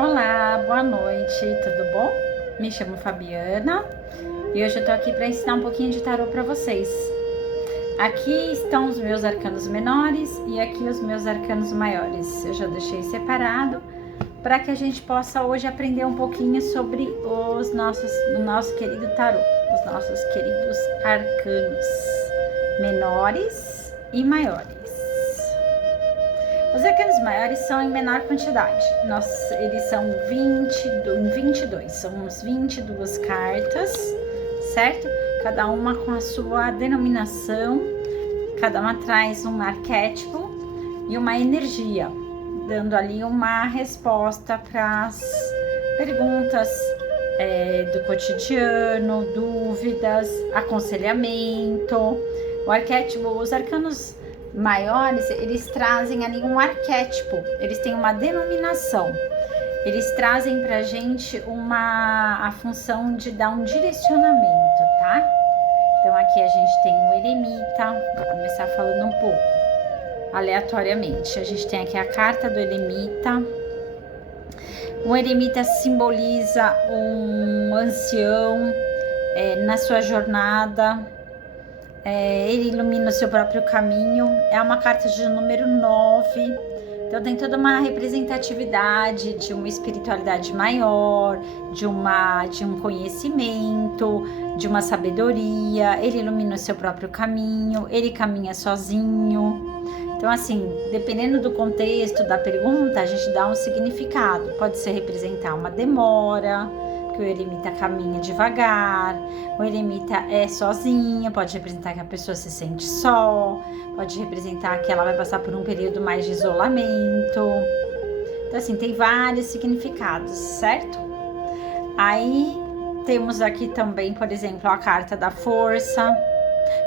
Olá, boa noite, tudo bom? Me chamo Fabiana e hoje eu tô aqui para ensinar um pouquinho de tarô para vocês. Aqui estão os meus arcanos menores e aqui os meus arcanos maiores. Eu já deixei separado para que a gente possa hoje aprender um pouquinho sobre o nosso querido tarô, os nossos queridos arcanos menores e maiores. Os arcanos maiores são em menor quantidade, eles são 22, são uns 22 cartas, certo? Cada uma com a sua denominação, cada uma traz um arquétipo e uma energia, dando ali uma resposta para as perguntas do cotidiano, dúvidas, aconselhamento. O arquétipo, os arcanos maiores, eles trazem ali um arquétipo, eles têm uma denominação, eles trazem pra gente a função de dar um direcionamento, tá? Então aqui a gente tem o eremita, vou começar falando um pouco aleatoriamente. A gente tem aqui a carta do eremita. O eremita simboliza um ancião na sua jornada. Ele ilumina o seu próprio caminho. É uma carta de número 9. Então tem toda uma representatividade de uma espiritualidade maior, de um conhecimento, de uma sabedoria. Ele ilumina o seu próprio caminho, ele caminha sozinho. Então assim, dependendo do contexto da pergunta, a gente dá um significado. Pode ser representar uma demora, que o eremita caminha devagar, o eremita é sozinha, pode representar que a pessoa se sente só, pode representar que ela vai passar por um período mais de isolamento. Então assim, tem vários significados, certo? Aí temos aqui também, por exemplo, a carta da força.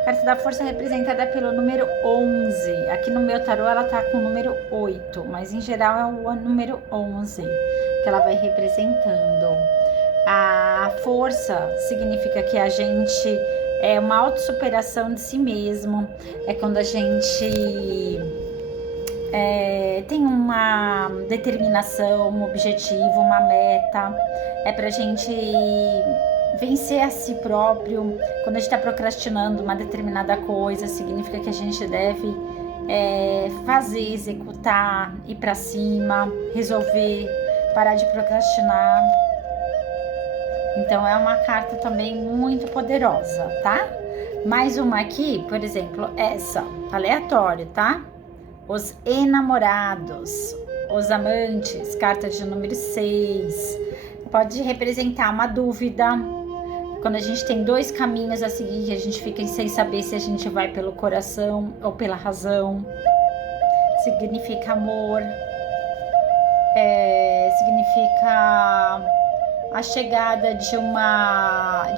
A carta da força é representada pelo número 11. Aqui no meu tarô ela tá com o número 8, mas em geral é o número 11 que ela vai representando. A força significa que a gente é uma autossuperação de si mesmo, é quando a gente tem uma determinação, um objetivo, uma meta, é pra gente vencer a si próprio. Quando a gente está procrastinando uma determinada coisa, significa que a gente deve fazer, executar, ir pra cima, resolver, parar de procrastinar. Então é uma carta também muito poderosa, tá? Mais uma aqui, por exemplo, essa, aleatório, tá? Os enamorados, os amantes, carta de número 6. Pode representar uma dúvida. Quando a gente tem dois caminhos a seguir, a gente fica sem saber se a gente vai pelo coração ou pela razão. Significa amor. Significa a chegada de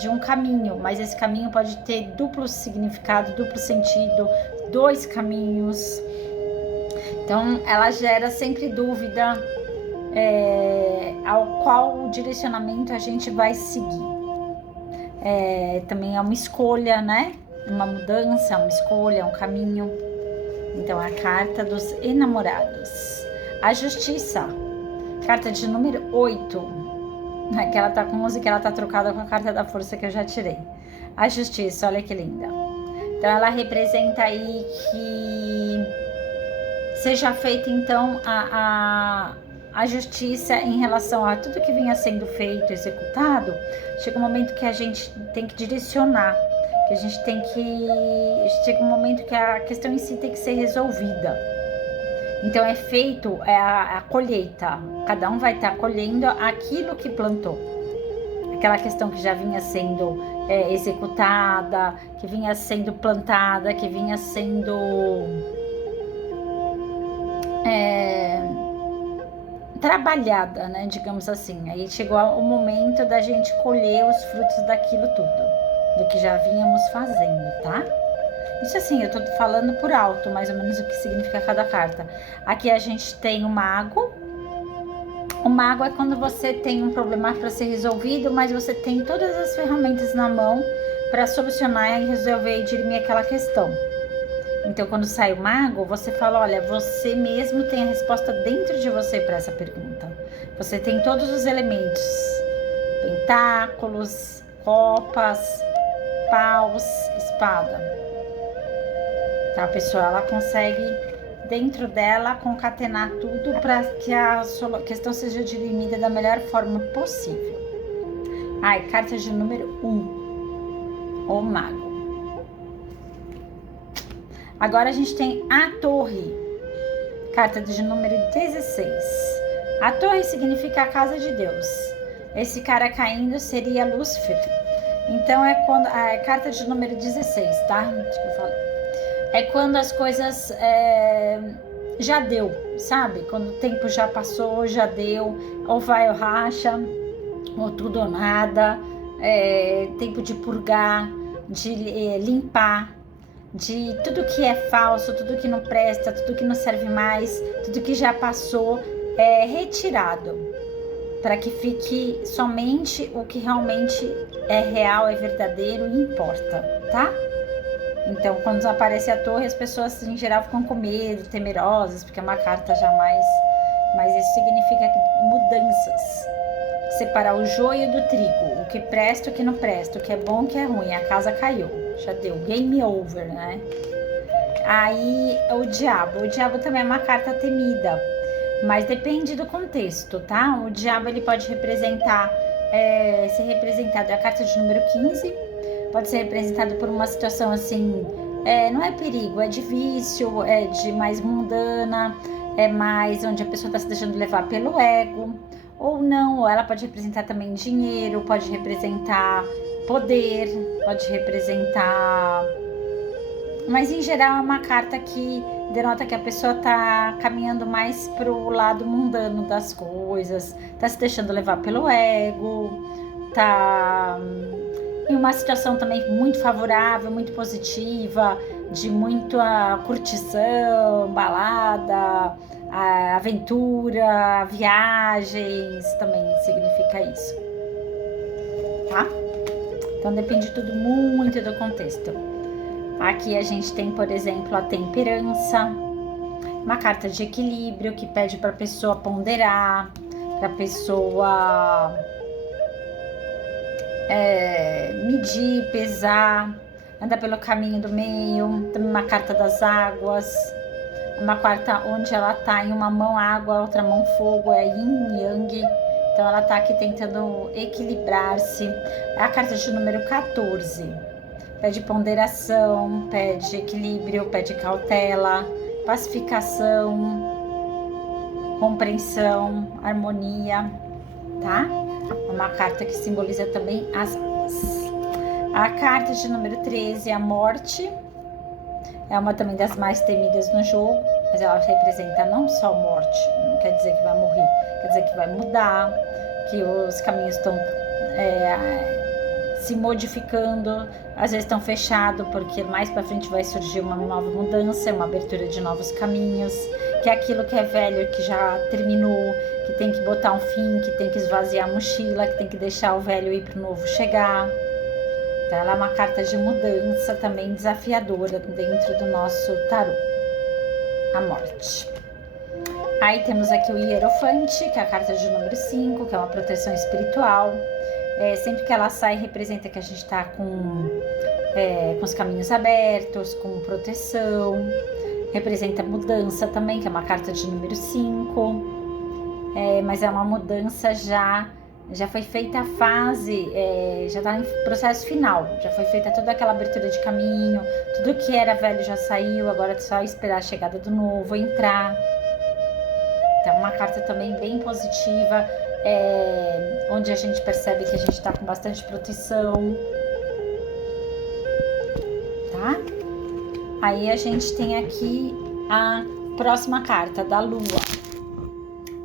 um caminho, mas esse caminho pode ter duplo significado, duplo sentido, dois caminhos. Então ela gera sempre dúvida ao qual direcionamento a gente vai seguir. Também é uma escolha, né? Uma mudança, uma escolha, um caminho. Então a carta dos enamorados. A justiça, carta de número 8. Que ela tá com 11, que ela tá trocada com a carta da força que eu já tirei. A justiça, olha que linda. Então ela representa aí que seja feita então a justiça em relação a tudo que vinha sendo feito, executado. Chega um momento que a gente tem que direcionar, que a gente tem que... Chega um momento que a questão em si tem que ser resolvida. Então é feito a colheita, cada um vai estar colhendo aquilo que plantou. Aquela questão que já vinha sendo executada, que vinha sendo plantada, que vinha sendo trabalhada, né, digamos assim. Aí chegou o momento da gente colher os frutos daquilo tudo, do que já vínhamos fazendo, tá? Isso assim, eu tô falando por alto, mais ou menos o que significa cada carta. Aqui a gente tem o mago. O mago é quando você tem um problema para ser resolvido, mas você tem todas as ferramentas na mão para solucionar e resolver e dirimir aquela questão. Então, quando sai o mago, você fala, olha, você mesmo tem a resposta dentro de você para essa pergunta. Você tem todos os elementos: pentáculos, copas, paus, espada. Então a pessoa ela consegue dentro dela concatenar tudo para que a questão seja dirimida da melhor forma possível. Carta de número 1, o mago. Agora a gente tem a torre, carta de número 16. A torre significa a casa de Deus. Esse cara caindo seria Lúcifer. Então é quando a carta de número 16, tá? Acho que eu falei. É quando as coisas já deu, sabe? Quando o tempo já passou, já deu, ou vai ou racha, ou tudo ou nada. Tempo de purgar, de limpar, de tudo que é falso, tudo que não presta, tudo que não serve mais, tudo que já passou é retirado, para que fique somente o que realmente é real, é verdadeiro e importa, tá? Então, quando aparece a torre, as pessoas em geral ficam com medo, temerosas, porque é uma carta jamais. Mas isso significa mudanças. Separar o joio do trigo, o que presta, o que não presta, o que é bom, o que é ruim. A casa caiu, já deu, game over, né? Aí, o diabo também é uma carta temida, mas depende do contexto, tá? O diabo, ele pode representar, ser representado, é a carta de número 15, pode ser representado por uma situação assim, não é perigo, é de vício, é de mais mundana, é mais onde a pessoa está se deixando levar pelo ego, ou não, ou ela pode representar também dinheiro, pode representar poder, pode representar... Mas em geral é uma carta que denota que a pessoa tá caminhando mais pro lado mundano das coisas, tá se deixando levar pelo ego, tá em uma situação também muito favorável, muito positiva, de muita curtição, balada, aventura, viagens, também significa isso, tá? Então depende tudo muito do contexto. Aqui a gente tem, por exemplo, a temperança, uma carta de equilíbrio que pede para a pessoa ponderar, para a pessoa medir, pesar, andar pelo caminho do meio. Também uma carta das águas, uma carta onde ela tá em uma mão água, outra mão fogo, é yin e yang. Então ela tá aqui tentando equilibrar-se. É a carta de número 14. Pede ponderação, pede equilíbrio, pede cautela, pacificação, compreensão, harmonia, tá? É uma carta que simboliza também as águas. A carta de número 13, a morte, é uma também das mais temidas no jogo, mas ela representa não só morte, não quer dizer que vai morrer, quer dizer que vai mudar, que os caminhos estão se modificando, às vezes estão fechados, porque mais para frente vai surgir uma nova mudança, uma abertura de novos caminhos, que é aquilo que é velho, que já terminou, que tem que botar um fim, que tem que esvaziar a mochila, que tem que deixar o velho ir para o novo chegar. Então ela é uma carta de mudança também desafiadora dentro do nosso tarô, a morte. Aí temos aqui o Hierofante, que é a carta de número 5, que é uma proteção espiritual. Sempre que ela sai, representa que a gente está com os caminhos abertos, com proteção. Representa mudança também, que é uma carta de número 5. Mas é uma mudança já foi feita a fase, já está em processo final. Já foi feita toda aquela abertura de caminho, tudo que era velho já saiu, agora é só esperar a chegada do novo, entrar. Então, uma carta também bem positiva, onde a gente percebe que a gente está com bastante proteção, tá? Aí a gente tem aqui a próxima carta, da Lua.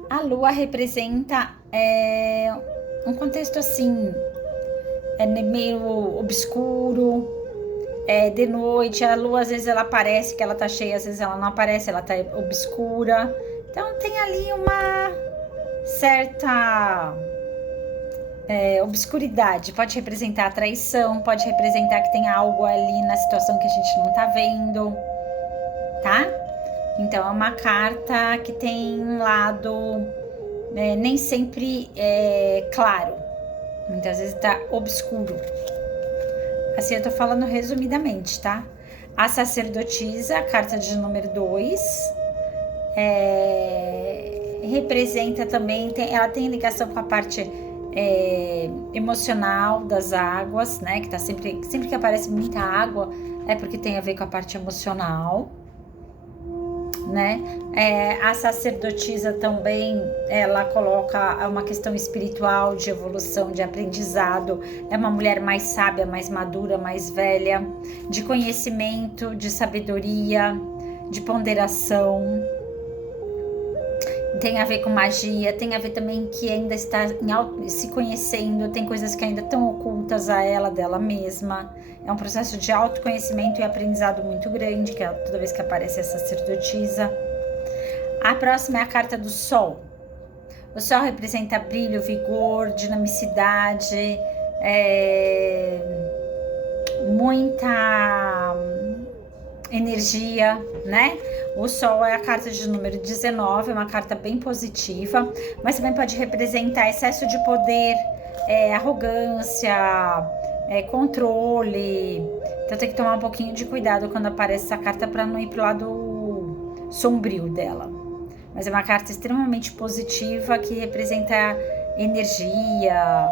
A Lua representa um contexto assim, meio obscuro, de noite. A Lua às vezes ela aparece que ela tá cheia, às vezes ela não aparece, ela tá obscura. Então tem ali uma certa obscuridade. Pode representar a traição, pode representar que tem algo ali na situação que a gente não tá vendo, tá? Então é uma carta que tem um lado nem sempre é claro, muitas vezes tá obscuro. Assim, eu tô falando resumidamente, tá? A sacerdotisa, a carta de número 2, representa também, ela tem ligação com a parte emocional das águas, né? Que tá sempre que aparece muita água, é porque tem a ver com a parte emocional, né? A sacerdotisa também, ela coloca uma questão espiritual, de evolução, de aprendizado. É uma mulher mais sábia, mais madura, mais velha, de conhecimento, de sabedoria, de ponderação. Tem a ver com magia, tem a ver também que ainda está se conhecendo, tem coisas que ainda estão ocultas a ela, dela mesma. É um processo de autoconhecimento e aprendizado muito grande, que é toda vez que aparece a sacerdotisa. A próxima é a carta do Sol. O Sol representa brilho, vigor, dinamicidade, muita energia, né? O Sol é a carta de número 19, é uma carta bem positiva, mas também pode representar excesso de poder, arrogância, controle. Então tem que tomar um pouquinho de cuidado quando aparece essa carta para não ir pro lado sombrio dela. Mas é uma carta extremamente positiva que representa energia,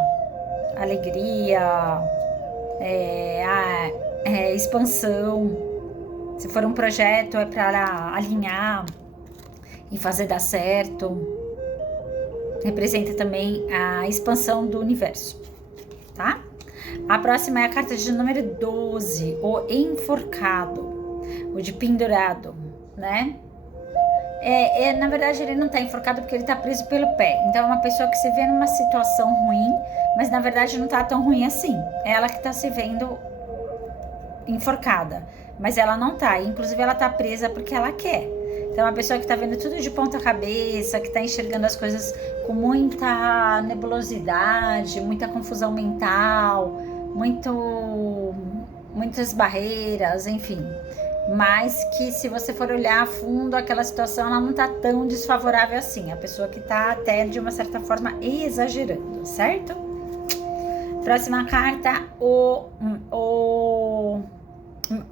alegria, expansão. Se for um projeto, é para alinhar e fazer dar certo. Representa também a expansão do universo, tá? A próxima é a carta de número 12, o enforcado, o de pendurado, né? Na verdade, ele não tá enforcado porque ele tá preso pelo pé. Então, é uma pessoa que se vê numa situação ruim, mas na verdade não tá tão ruim assim. É ela que tá se vendo enforcada, mas ela não tá, inclusive ela tá presa porque ela quer. Então é uma pessoa que tá vendo tudo de ponta cabeça, que tá enxergando as coisas com muita nebulosidade, muita confusão mental, muitas barreiras, enfim. Mas que se você for olhar a fundo aquela situação, ela não tá tão desfavorável assim. A pessoa que tá até de uma certa forma exagerando, certo? Próxima carta, o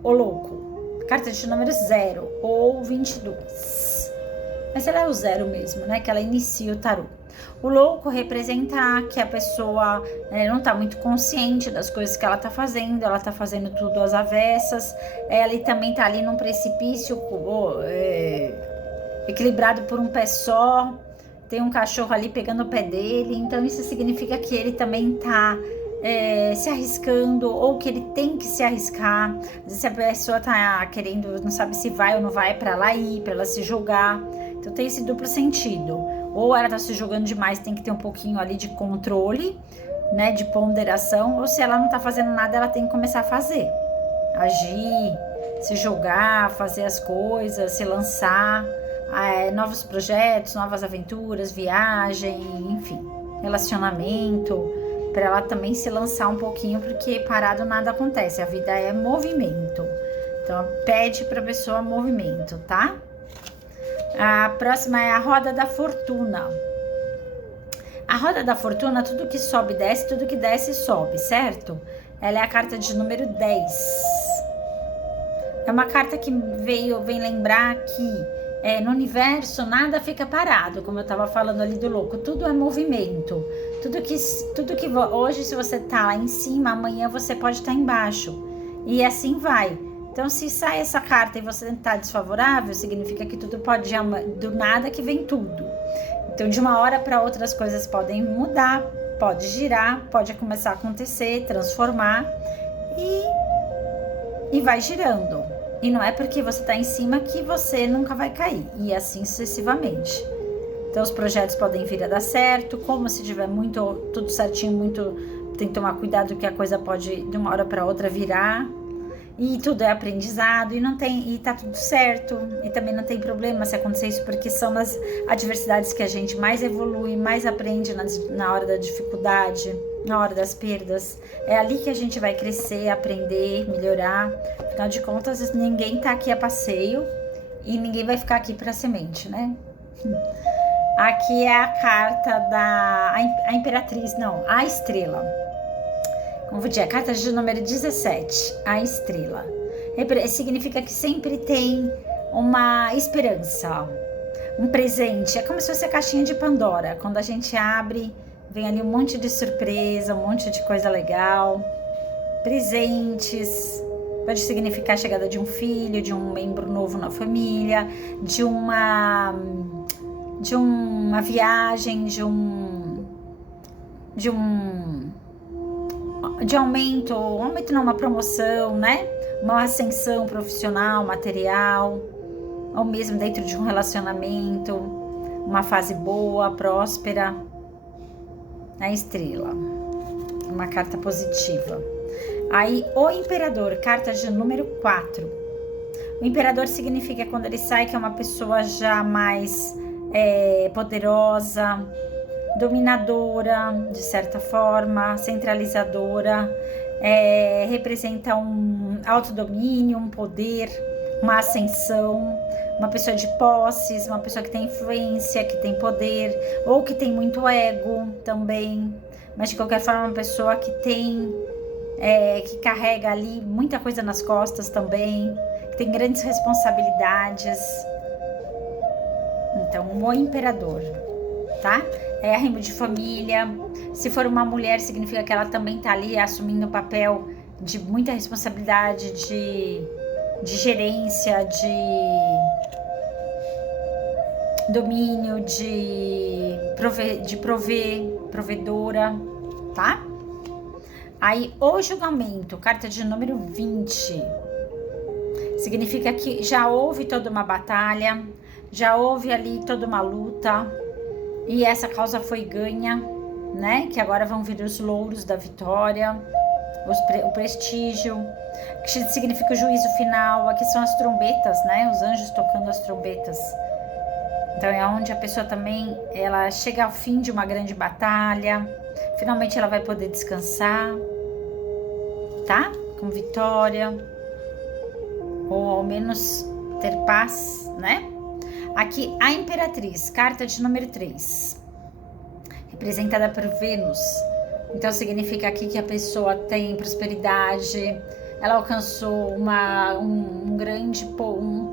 louco. Carta de número 0 ou 22. Mas ela é o 0 mesmo, né? Que ela inicia o tarô. O louco representa que a pessoa não tá muito consciente das coisas que ela tá fazendo. Ela tá fazendo tudo às avessas. Ela também tá ali num precipício equilibrado por um pé só. Tem um cachorro ali pegando o pé dele. Então isso significa que ele também tá se arriscando, ou que ele tem que se arriscar. Às vezes a pessoa tá querendo, não sabe se vai ou não vai, para ela ir, para ela se julgar. Então tem esse duplo sentido. Ou ela tá se julgando demais, tem que ter um pouquinho ali de controle, né, de ponderação. Ou se ela não tá fazendo nada, ela tem que começar a fazer, agir, se julgar, fazer as coisas, se lançar, novos projetos, novas aventuras, viagem, enfim, relacionamento, para ela também se lançar um pouquinho, porque parado nada acontece, a vida é movimento. Então pede para a pessoa movimento, tá? A próxima é a roda da fortuna. A roda da fortuna, tudo que sobe desce, tudo que desce sobe, certo? Ela é a carta de número 10. É uma carta que vem lembrar que no universo nada fica parado, como eu estava falando ali do louco, tudo é movimento. Tudo que hoje, se você tá lá em cima, amanhã você pode estar embaixo. E assim vai. Então, se sai essa carta e você tá desfavorável, significa que tudo pode, do nada que vem tudo. Então, de uma hora para outra, as coisas podem mudar, pode girar, pode começar a acontecer, transformar e vai girando. E não é porque você tá em cima que você nunca vai cair, e assim sucessivamente. Então, os projetos podem vir a dar certo, como se tiver tudo certinho, tem que tomar cuidado que a coisa pode, de uma hora para outra, virar. E tudo é aprendizado, e tá tudo certo, e também não tem problema se acontecer isso, porque são nas adversidades que a gente mais evolui, mais aprende na hora da dificuldade, na hora das perdas. É ali que a gente vai crescer, aprender, melhorar. Afinal de contas, ninguém tá aqui a passeio e ninguém vai ficar aqui para semente, né? Aqui é a carta a Imperatriz, não, a Estrela. Confundi, a carta de número 17, a Estrela. Significa que sempre tem uma esperança, um presente. É como se fosse a caixinha de Pandora. Quando a gente abre, vem ali um monte de surpresa, um monte de coisa legal. Presentes. Pode significar a chegada de um filho, de um membro novo na família, de uma viagem, de aumento não, uma promoção, né? Uma ascensão profissional, material, ou mesmo dentro de um relacionamento, uma fase boa, próspera. A Estrela, uma carta positiva. Aí, o Imperador, carta de número 4. O Imperador significa quando ele sai que é uma pessoa já mais poderosa, dominadora, de certa forma, centralizadora, representa um autodomínio, um poder, uma ascensão, uma pessoa de posses, uma pessoa que tem influência, que tem poder, ou que tem muito ego também, mas de qualquer forma uma pessoa que tem, que carrega ali muita coisa nas costas também, que tem grandes responsabilidades. Então, o Imperador, tá? É rimo de família. Se for uma mulher, significa que ela também tá ali assumindo o papel de muita responsabilidade, de gerência, de domínio, de provedora, tá? Aí, o Julgamento, carta de número 20. Significa que já houve toda uma batalha, já houve ali toda uma luta, e essa causa foi ganha, né? Que agora vão vir os louros da vitória, o prestígio, que significa o juízo final. Aqui são as trombetas, né? Os anjos tocando as trombetas. Então é onde a pessoa também, ela chega ao fim de uma grande batalha, finalmente ela vai poder descansar, tá? Com vitória, ou ao menos ter paz, né? Aqui, a Imperatriz, carta de número 3, representada por Vênus. Então, significa aqui que a pessoa tem prosperidade, ela alcançou um grande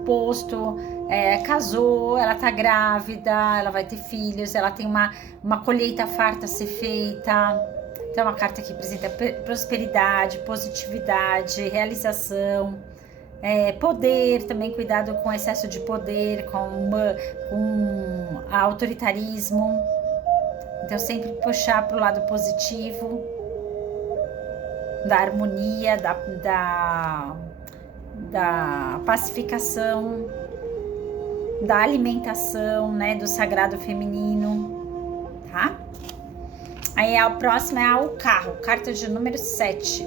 posto, casou, ela tá grávida, ela vai ter filhos, ela tem uma colheita farta a ser feita. Então, é uma carta que representa prosperidade, positividade, realização. Poder, também cuidado com excesso de poder, com autoritarismo. Então sempre puxar para o lado positivo, da harmonia, da pacificação, da alimentação, né, do sagrado feminino, tá? Aí a próxima é o Carro, carta de número 7.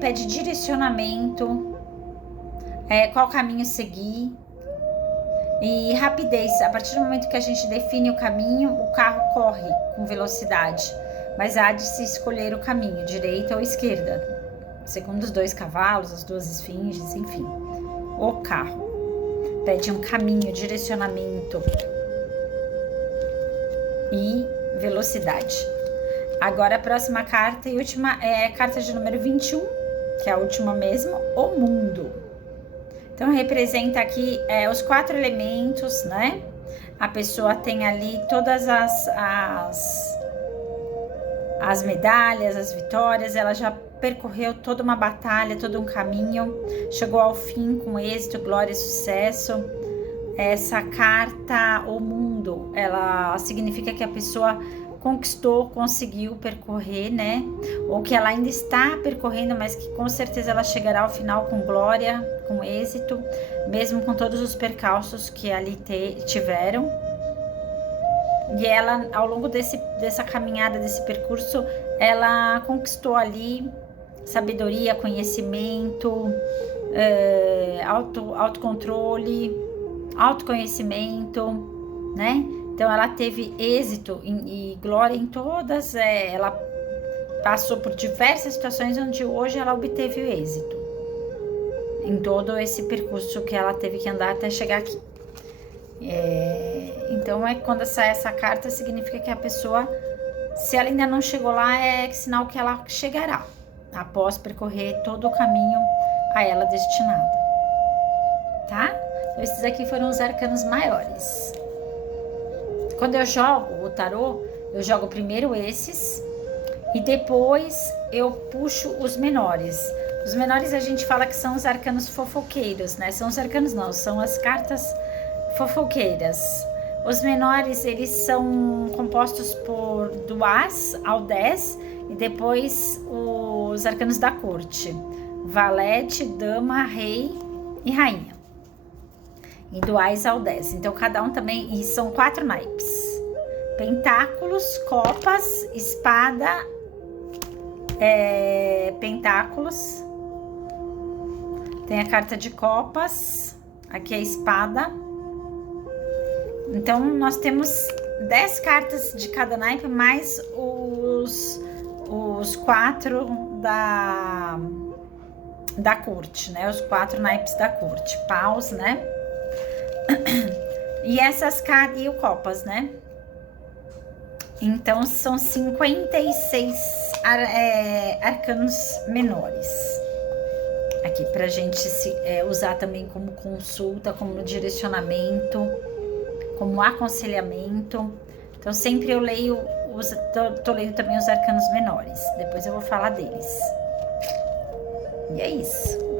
Pede direcionamento, qual caminho seguir e rapidez. A partir do momento que a gente define o caminho, o carro corre com velocidade, mas há de se escolher o caminho, direita ou esquerda, segundo os 2 cavalos, as 2 esfinges, enfim. O carro pede um caminho, direcionamento e velocidade. Agora a próxima carta e última é a carta de número 21, que é a última mesmo, o Mundo. Então, representa aqui os 4 elementos, né? A pessoa tem ali todas as medalhas, as vitórias. Ela já percorreu toda uma batalha, todo um caminho. Chegou ao fim com êxito, glória e sucesso. Essa carta, o Mundo, ela significa que a pessoa conquistou, conseguiu percorrer, né? Ou que ela ainda está percorrendo, mas que com certeza ela chegará ao final com glória, com êxito, mesmo com todos os percalços que ali tiveram. E ela, ao longo dessa caminhada, desse percurso, ela conquistou ali sabedoria, conhecimento, autocontrole, autoconhecimento, né? Então ela teve êxito e glória em todas, ela passou por diversas situações onde hoje ela obteve o êxito em todo esse percurso que ela teve que andar até chegar aqui. Então, quando sai essa carta, significa que a pessoa, se ela ainda não chegou lá, é sinal que ela chegará, após percorrer todo o caminho a ela destinado, tá? Então, esses aqui foram os arcanos maiores. Quando eu jogo o tarô, eu jogo primeiro esses e depois eu puxo os menores. Os menores a gente fala que são os arcanos fofoqueiros, né? São os arcanos não, são as cartas fofoqueiras. Os menores, eles são compostos do As ao 10 e depois os arcanos da corte. Valete, dama, rei e rainha. E do As ao 10. Então, cada um também... E são 4 naipes. Pentáculos, copas, espada, pentáculos. Tem a carta de copas. Aqui é a espada. Então, nós temos 10 cartas de cada naipe, mais os 4 da corte, né? Os 4 naipes da corte. Paus, né? E essas cartas e o copas, né? Então, são 56 arcanos menores. Aqui, pra gente usar também como consulta, como direcionamento, como aconselhamento. Então, sempre eu leio, tô lendo também os arcanos menores. Depois eu vou falar deles. E é isso.